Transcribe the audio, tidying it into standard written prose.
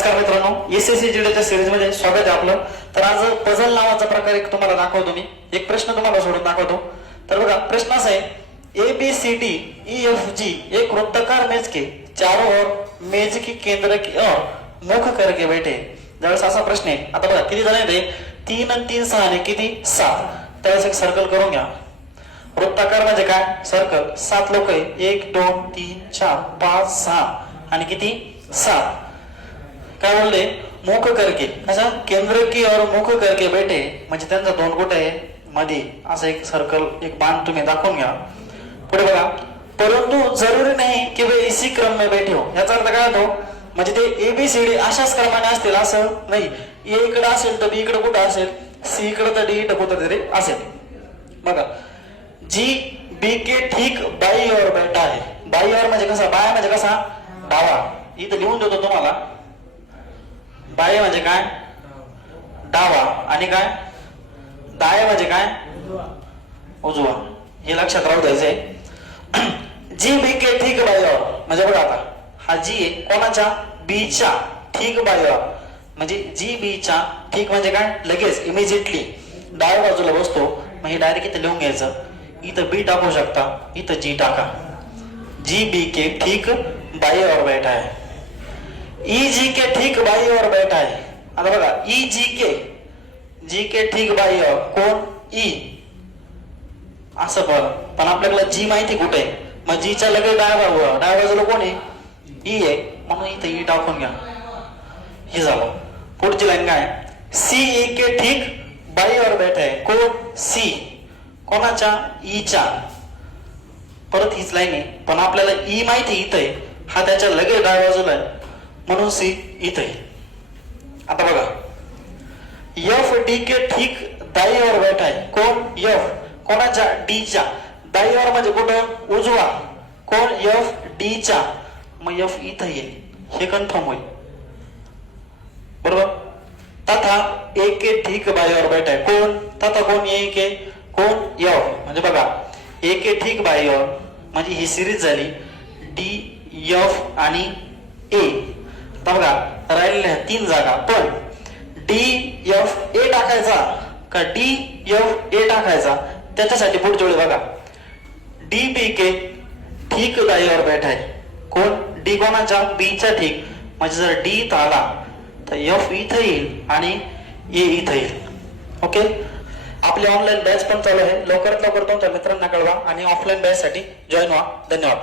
नमस्कार मित्रांनो, SSC जीडीच्या series मध्ये स्वागत आहे आपलं. तर आज पझल नावाचा प्रकार एक तुम्हाला दाखवतो. मी एक प्रश्न तुम्हाला सोडून दाखवतो. तर बघा, प्रश्न असा आहे, ABCDEFG एक वृत्ताकार मेज के चारों ओर मेज की केंद्र की ओर मुख करके बैठे. ज्यावेळेस असा प्रश्न आहे, आता बघा किती जण आहेत, 3 आणि 3 6 ने किती 7. त्यावेळेस एक सर्कल करून घ्या. वृत्ताकार म्हणजे काय, सर्कल. 7 लोक आहे, 1 2 3 4 5 6 आणि किती 7. काय बोलले, मुख करके, कसा केंद्र की और मुख करके बैठे म्हणजे त्यांचा दोन कुठे आहे मध्ये, असं एक सर्कल एक बाण तुम्ही दाखवून घ्या. पुढे बघा, परंतु जरुरी नाही की वे इसी क्रम में बैठे हो. याचा अर्थ काय होतो, म्हणजे ते ABCD अशाच क्रमाने असतील असं नाही. A इकडे असेल तर B इकडे कुठं असेल, C इकडे तर D इकडे कुठं तरी असेल. बघा, जी B के ठीक बाई और बैठा है. बाई और म्हणजे कसा, बाय म्हणजे कसा डावा. इथं लिहून देतो तुम्हाला. बाय म्हणजे काय, डावा, आणि काय दाय म्हणजे काय, उजवा. हे लक्षात राहू द्यायचंय. जी बी के ठीक बाईवर म्हणजे बघा, आता हा जी आहे कोणाच्या, बीच्या ठीक बाईवर, म्हणजे जी बीच्या ठीक म्हणजे काय, लगेच इमिजिएटली डाव्या बाजूला बसतो. मग हे डायरेक्ट इथं लिहून घ्यायचं. इथं बी टाकू शकता, इथं जी टाका. जी बी के ठीक बाईवर बैठा है. ई जी के ठीक बाई और बैठा है. आता बघा, ई जी के ठीक बाई और कोण, ई असं बघ. पण आपल्याला जी माहिती कुठे, मग जीच्या लगेच डाव्या बाजूला कोण आहे, ई आहे, म्हणून इथं ई टाकून घ्या. हे झालं. पुढची लाईन काय, सी ई के ठीक बाई और बैठा है. कोण, सी कोणाच्या, ईच्या. परत हीच लाईन आहे, पण आपल्याला ई माहिती इथं आहे, हा त्याच्या लगेच डाव्या बाजूला आहे, म्हणून सी इथे. आता बघा, एफ डी के ठीक दाईवर बैठा आहे. कोण, एफ कोणाच्या, डीच्या दाईवर म्हणजे कुठं, उजवा. कोण, एफ डीच्या. मग एफ इथं येईल, हे कन्फर्म होईल. बरोबर. तथा ए के ठीक बाईवर बैठा आहे. कोण, तथा कोण, ए के कोण, एफ. म्हणजे बघा, ए के ठीक बाईवर म्हणजे ही सिरीज झाली डी एफ आणि ए. आता बघा, राहिलेल्या 3 जागा, पण DFA टाकायचा का DFA टाकायचा, त्याच्यासाठी पुढच्या वेळी बघा, DBK ठीक दाईवर बैठा आहे. कोण, डी कोणाच्या, बीच्या ठीक. म्हणजे जर डी इथं आला तर F इथं येईल आणि A इथं येईल. ओके. आपली ऑनलाईन बॅच पण चालू आहे. लवकरात लवकर तुमच्या मित्रांना कळवा आणि ऑफलाईन बॅच साठी जॉईन व्हा. धन्यवाद.